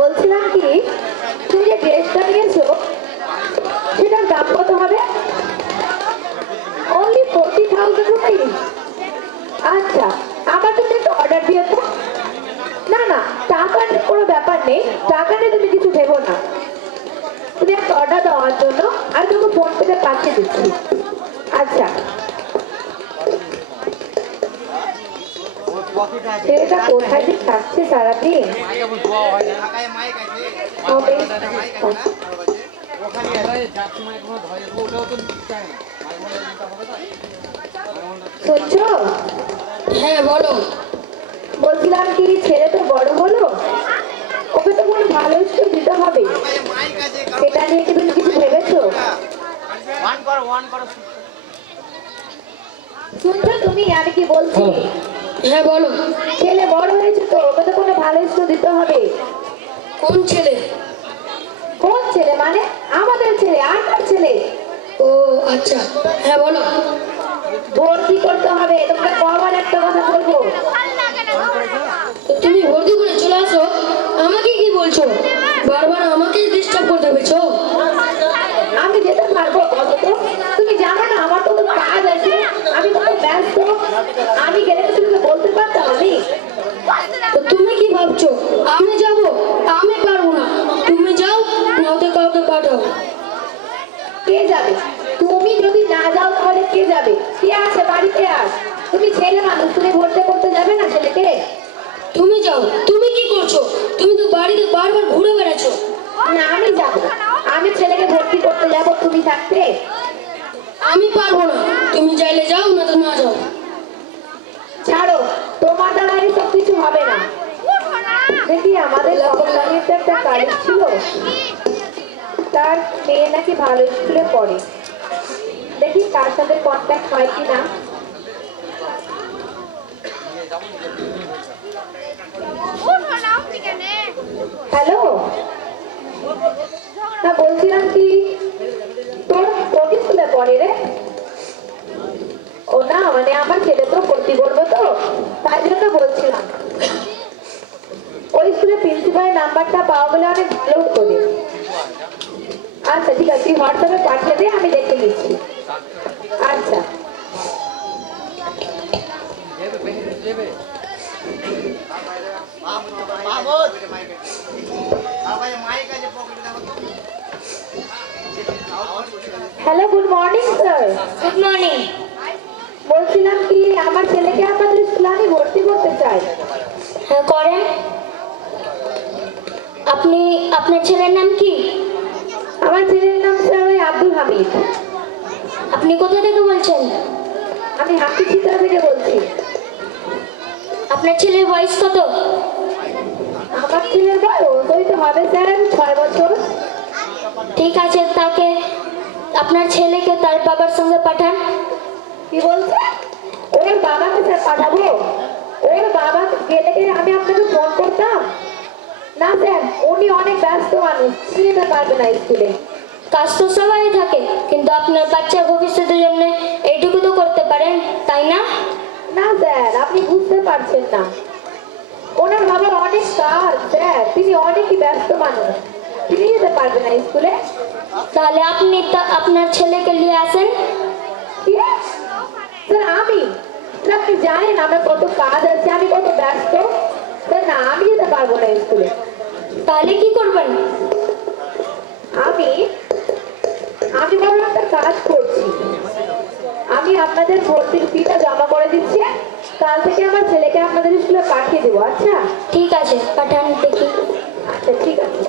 বলছিলাম কি, তুমি যে ড্রেসটা নিয়েছো সেটার দাম কত হবে? Only 40,000 rupees. আচ্ছা, আমার তুমি একটু অর্ডার দিও তো। না না, টাকা নিয়ে কোনো ব্যাপার নেই, টাকা নিয়ে তুমি কিছু ভেবো না। তুমি একটা অর্ডার দেওয়ার জন্য আর তুমি ফোন পেতে পাঠিয়ে দিচ্ছি। আচ্ছা, ছেলেটা কোথায় যে থাকছে সারাদিন? শুনছো? হ্যাঁ বলো। বলছিলাম কি, ছেলে তো বড় হলো, ওকে তো কোনো ভালো স্কুল দিতে হবে, সেটা নিয়ে কি তুমি কিছু ভেবেছো? শুনছো তুমি আমি কি বলছি? হ্যাঁ বলো। ছেলে বড় হয়েছে তো, ওকে তো কোনো ভালো স্কুল দিতে হবে। কোন ছেলে? কোন ছেলে মানে? আমাদের ছেলে, আর কার ছেলে? ও আচ্ছা, হ্যাঁ বলো। ভর্তি করতে হবে। তোমরা কবার একটা কথা বলবো? তো তুমি ভর্তি করে চলে আসো, আমাকে কি বলছো? বারবার আমাকেই ডিস্টার্ব করতে পেরেছো। আমি যেতে পারবো বলো তো? তুমি জানো না আমার তো কোনো কাজ আছে, আমি কত ব্যস্ত। আমি গেলে তো তুমি তো বলতে পারতাম। আমি তো তুমি কি ভাবছো আমি যাব? আমি পারবো না, তুমি যাও, নয়তো কাউকে পাঠাও। কে যাবে? তুমি যদি না যাও তাহলে কে যাবে? কে আছে বাড়িতে? আর তুমি ছেলে মানুষ, তুমি ভর্তি করতে যাবে না ছেলেকে? তুমি যাও। তুমি কি করছো? তুমি তো বাড়িতে বারবার ঘুরে বেড়াচ্ছো। না, আমি যাব। আমি ছেলেকে ভর্তি করতে যাব তুমি থাকতে? আমি পারবো না, তুমি চাইলে যাও, না তো না যাও। ছাড়ো, তোমার দ্বারা এসব কিছু হবে না। দেখি আমাদের কল্যাণীর তো একটা কালিক ছিল, তার মেয়ে নাকি ভালো স্কুলে পড়ে। দেখি তার সাথে কন্ট্যাক্ট হয় কিনা। হ্যালো, না বলছিলাম কি, তোর কোন স্কুলে পড়ে রে? ও না, মানে আমার ছেলে তো ভর্তি করবো তো, তাই জন্য বলছিলাম। ওই স্কুলে প্রিন্সিপালের নাম্বারটা পাওয়া গেলে অনেক ভালো করে। আচ্ছা ঠিক আছে, তুই হোয়াটসঅ্যাপে পাঠিয়ে দে, আমি দেখে নিচ্ছি। আচ্ছা, hello, good morning sir. Good morning. বলছিলাম কি, আমার ছেলেকে আপনাদের স্কুলে আমি ভর্তি করতে চাই। হ্যাঁ করেন। আপনি, আপনার ছেলের নাম কি? আমার ছেলের নাম স্যার ওই আব্দুল হামিদ। আপনি কোথা থেকে বলছেন? আমি হাতি চিত্রা থেকে বলছি। আপনার ছেলের বয়স কত? আমার ছেলের বয়স ওই তো হবে স্যার 6 বছর। ঠিক আছে, তাকে, আপনার ছেলেকে তার বাবার সঙ্গে পাঠান। কি বলছে? ওর বাবাকে স্যার পাঠাবো? ওর বাবা গেলে আমি আপনাকে ফোন করতাম না স্যার, উনি অনেক ব্যস্ত মানুষ, যেতে পারবে না স্কুলে। কাজ তো সবাই থাকে, কিন্তু আপনার বাচ্চার ভবিষ্যতের জন্য এইটুকু তো করতে পারেন, তাই না? না স্যার, আপনি বুঝতে পারছেন না, ওনার বাবার অনেক কাজ স্যার, তিনি অনেকই ব্যস্ত মানুষ, তিনি যেতে পারবে না স্কুলে। তাহলে আপনি আপনার ছেলেকে নিয়ে আসেন। কি স্যার? আমি স্যার, আপনি জানেন আমার কত কাজ আছে, আমি কত ব্যস্ত স্যার। না, আমি যেতে পারবো না স্কুলে। তাহলে কি করবেন? আমি আমি বরং একটা কাজ করছি, আমি আপনাদের ভর্তির ফিটা জমা করে দিচ্ছি, কাল থেকে আমার ছেলেকে আপনাদের স্কুলে পাঠিয়ে দেবো। আচ্ছা ঠিক আছে, পাঠান দেখি। আচ্ছা ঠিক আছে।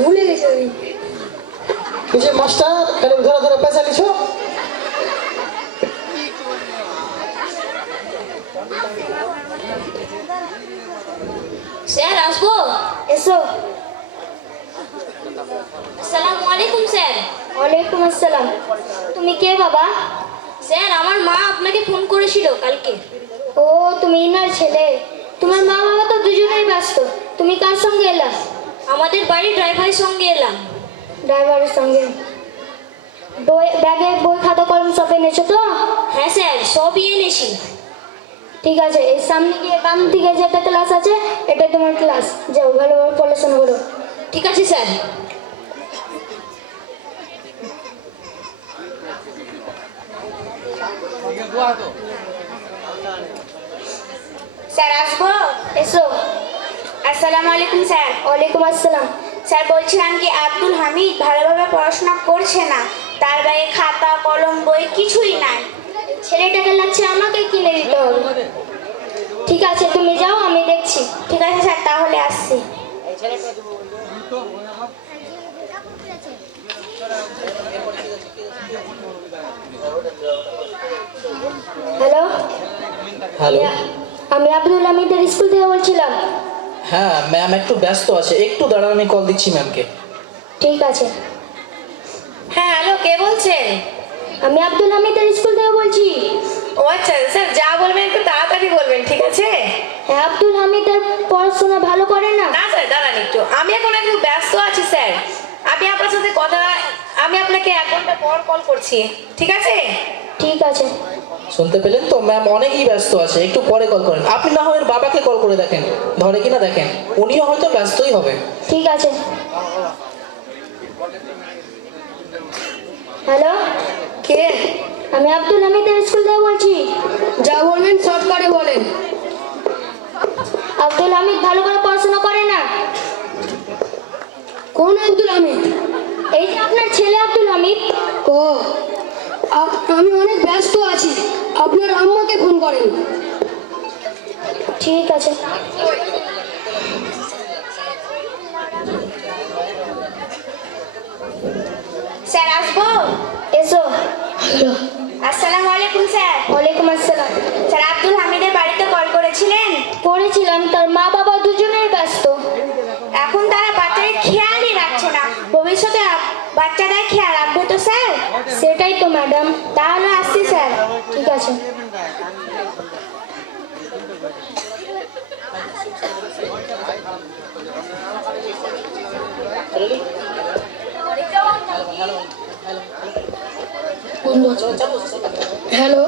ভুলে গেছি। किसी मास्टर कल उधर उधर पैसा लिखो। স্যার আসবো? এসো। আসসালামু আলাইকুম স্যার। ওয়ালাইকুম আসসালাম। তুমি কে বাবা? স্যার, আমার মা আপনাকে ফোন করেছিল কালকে। ও, তুমি ইনার ছেলে। তোমার মা বাবা তো দুজনেই ব্যস্ত, তুমি কার সঙ্গে এলা? আমাদের বাড়ির ড্রাইভারের সঙ্গে এলাম। ড্রাইভারের সঙ্গে? ব্যাগে বই খাতা কলম সব এনেছো তো? হ্যাঁ স্যার, সবই এনেছি। ঠিক আছে, এই সামনে গিয়ে বাম দিকে যেটা ক্লাস আছে এটা তোমার ক্লাস, যাও ভালোভাবে পড়াশোনা করো। ঠিক আছে স্যার। স্যার আসবো? এসো। আসসালামু আলাইকুম স্যার। ওয়ালাইকুম আসসালাম। স্যার বলছিলাম কি আব্দুল হামিদ ভালোভাবে পড়াশোনা করছে না, তার ব্যাগে খাতা কলম বই কিছুই নাই। ছেলেটাকে লাগছে আমাকে কিনে দিতে হবে। ঠিক আছে তুমি যাও, আমি দেখছি। ঠিক আছে স্যার, তাহলে আসছি। Hello, hello. আমি আব্দুল হামিদের স্কুল থেকে বলছিলাম। হ্যাঁ ম্যাম একটু ব্যস্ত আছে, একটু দাঁড়ান, আমি কল দিচ্ছি ম্যামকে। ঠিক আছে। হ্যাঁ হ্যালো, কে বলছেন? আমি আব্দুল হামিদের স্কুল থেকে বলছি। ও আচ্ছা স্যার, যা বলবেন একটু তাড়াতাড়ি বলবেন, ঠিক আছে? হ্যাঁ, আব্দুল হামিদের পড়াশোনা ভালো করে না? না স্যার, দাঁড়ান একটু, আমি এখন একটু ব্যস্ত আছি স্যার। আমি আপনার সাথে আমি আপনাকে 1 ঘন্টা পর কল করছি, ঠিক আছে? ঠিক আছে। শুনতে পেলেন তো, ম্যাম অনেকই ব্যস্ত আছে, একটু পরে কল করেন। আপনি না হয় ওর বাবাকে কল করে দেখেন, ধরে কিনা দেখেন, উনিও হয়তো ব্যস্তই হবে। ঠিক আছে। হ্যালো, কে? আমি আব্দুল হামিদের স্কুল থেকে বলছি। যা বলবেন শর্ট করে বলেন। আব্দুল হামিদ ভালো করে পড়াশোনা করে না। কোন আব্দুল হামিদ? এই যে আপনার ছেলে আব্দুল হামিদ। ও, আমি অনেক ব্যস্ত আছি, আপনার আম্মাকে ফোন করেন। ঠিক আছে। স্যার আসবো? এসো। আসসালামু আলাইকুম স্যার। ওয়ালাইকুম আসসালাম। স্যার আব্দুল হামিদের বাড়িতে কল করেছিলেন? পড়েছিলাম, তার মা বাবা দুজনেই ব্যস্ত। এখন তারা বাচ্চাদের খেয়ালই রাখছে না, ভবিষ্যতে বাচ্চাদের খেয়াল রাখবে তো স্যার? সেটাই তো ম্যাডাম। তাহলে আসছি স্যার। ঠিক আছে। হ্যালো,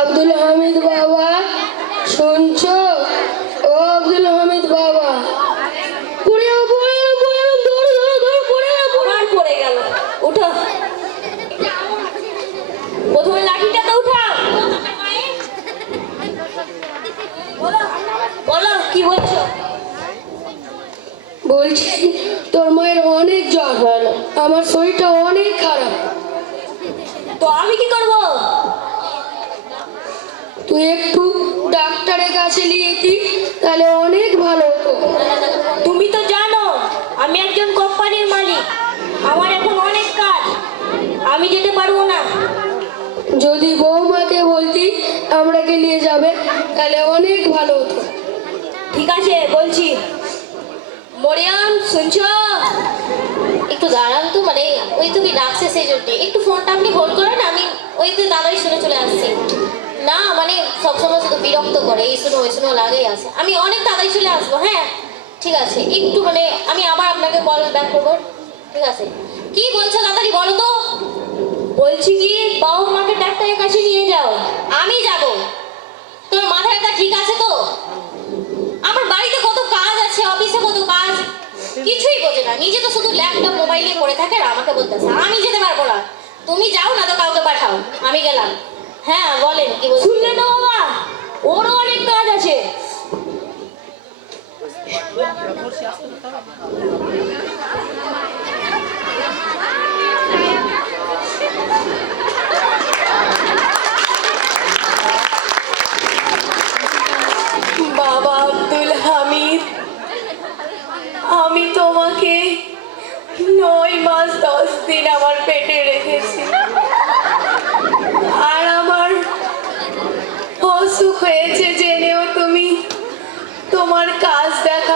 আব্দুল হামিদ বাবা শুনছো? ও আব্দুল হামিদ বাবা, আবার পড়ে গেল। উঠো, প্রথমে লাঠিটা তো উঠাও। বলো কি বলছো? বলছি তোর মায়ের অনেক জ্বর, আমার শরীরটা অনেক খারাপ। তো আমি কি করব? তুই একটু ডাক্তারের কাছে নিয়ে যেতি, তাহলে অনেক ভালো হতো। তুমি তো জানো আমি একজন কোম্পানির মালিক, আমার এখন অনেক কাজ, আমি যেতে পারবো না। যদি বৌমাকে বলতি আমরাকে নিয়ে যাবে, তাহলে অনেক ভালো হতো। ঠিক আছে বলছি। মরিয়ম শুনছো? একটু দাঁড়ান তো, মানে ওই তুমি ডাকছে সেই জন্য একটু ফোনটা আপনি হোল্ড করেন, আমি ওই তো দাদাই শুনে চলে আসছি। না মানে সবসময় শুধু বিরক্ত করে, এই শুনো ওই শুনো লাগেই আছে। আমি অনেক তাড়াতাড়ি চলে আসবো। হ্যাঁ ঠিক আছে, একটু মানে আমি আবার আপনাকে কল ব্যাক করবো। ঠিক আছে, কি বলছো তাড়াতাড়ি বলো তো। বলছি কি বাবা মাকে ডাক্তারের কাছে নিয়ে যাও। আমি যাব? তোর মাথাটা ঠিক আছে তো? আমার বাড়িতে কত কাজ আছে, অফিসে কত কাজ, কিছুই বোঝে না, নিজে তো শুধু ল্যাপটপ মোবাইল নিয়ে পড়ে থাকে আর আমাকে বলতেছে আমি যেতে পারবো না। তুমি যাও না তো কাউকে পাঠাও, আমি গেলাম। হ্যাঁ বলেন কি বলছেন? শুনলে তো বাবা, ওরও অনেক কাজ আছে।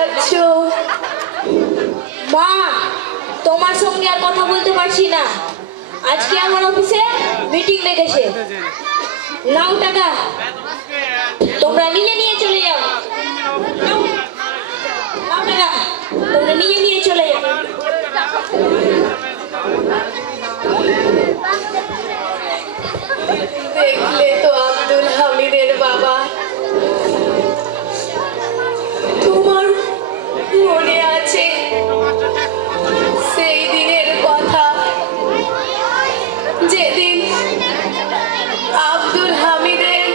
যাচ্ছ? মা, তোমার সঙ্গে আর কথা বলতে পারছি না। আজকে আমার অফিসে মিটিং লেগেছে। নাও টাকা, তোমরা নিজে নিয়ে চলে যাও। নাও, নাও টাকা, তোমরা নিজে নিয়ে চলে যাও। দেখলে তো আব্দুল হামিদের বাবা, তোমার মনে আছে সেই দিনের কথা, যেদিন আব্দুল হামিদের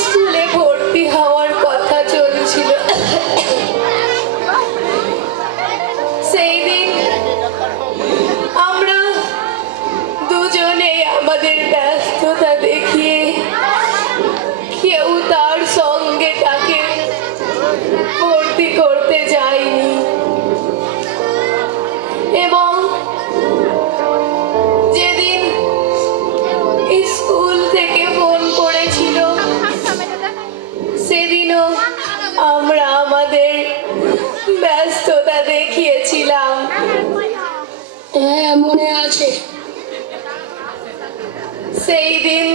স্কুলে ভর্তি হওয়ার কথা চলছিল? সেই দিন আমরা দুজনে আমাদের ব্যস্ততা দেখিয়ে কেউ তার সঙ্গে তাকে ভর্তি করতে যায়নি, এবং যেদিন স্কুল থেকে ফোন করেছিল সেদিনও আমরা আমাদের ব্যস্ততা দেখিয়েছিলাম। হ্যাঁ, মনে আছে। সেই দিন